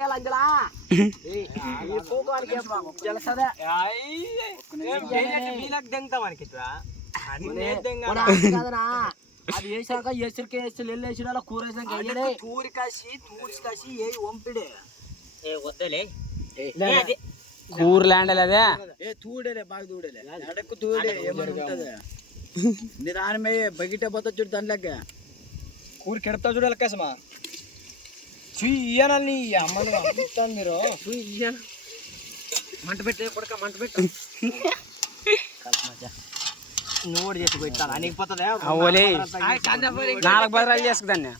అది వేసాక ఎసురుకే వేసినా కూర వేసినాక తూరి కాసి తూడ్చి కాసి ఏ వంపిడే వద్దలే కూర ల్యాండ్ అదే ఏ తూడేలే బాగా తూడేలే అడక్కు తూడే ఏమని ఉంటది నిదానమే బగిట పోతా చూడు దానిలాగా కూర కెడతా చూడాలి కసమా చూయ్యాలని అమ్మని పంపిస్తాను మీరు చూయ్యా మంట పెట్టే కొడక మంట పెట్టు నువ్వు కూడా చేసి పెట్టాలి అనిగిపోతుంది అవలే 4 బదరాలు చేసుకుదాన్ని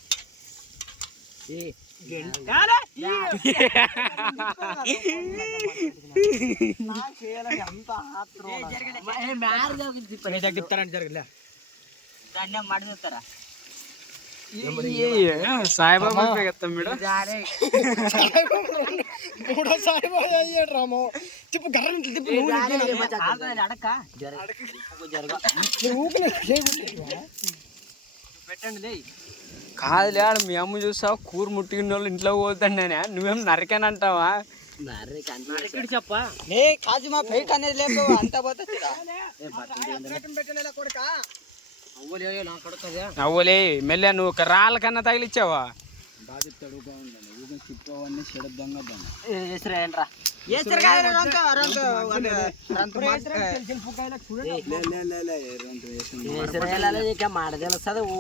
తిప్తారంటే జరగలే దాన్ని మడుతారా సాయిబాబా పెడతాం మేడం రామో తిప్పు గర్ర తిప్పు పెట్టండి కాదులే ఆడ మీ అమ్మ చూసావు కూర ముట్టిన వాళ్ళు ఇంట్లో పోతాను నువ్వేం నరకానంటావా చెప్ప కాజుమా ఫైట్ అనేది లేకు అంత అవ్వలే మెల్లె నువ్వు ఒక రాళ్ళ కన్నా తగిలిచ్చావా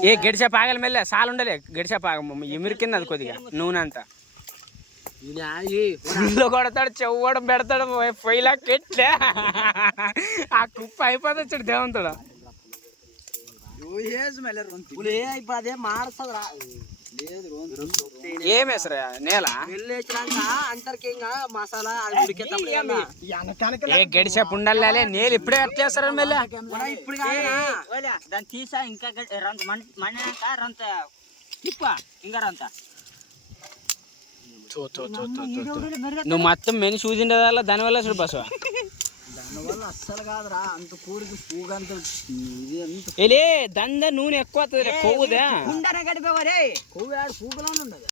ఏ గడిచా పాగలి మెల్లె సాలు ఉండలే గడిచా పాగ ఎమిరికింది అది కొద్దిగా నూనె అంతా ఇంట్లో కొడతాడు చెవ్వడం పెడతాడు పొయ్యిలా కెట్లే ఆ కుప్ప అయిపోతుంది చూడు దేవంతుడు ఏమేసరా నేల మసాలా ఏ గడిసేపు ఉండాలి నేలు ఇప్పుడే ఎట్లేస్తారా మళ్ళీ ఇప్పుడు దాన్ని తీసా ఇంకా మండినాక రంత తిప్ప ఇంకా రంత నువ్వు మొత్తం మెని చూసిండేదాల్లా దానివల్ల చూడు బసవా దానివల్ల అస్సలు కాదురా అంత కూరికి పూగంత ఏలే దంద నూనె ఎక్కువ కొవ్వుదా కొవ్వు ఆడు పూగలోనే ఉండదు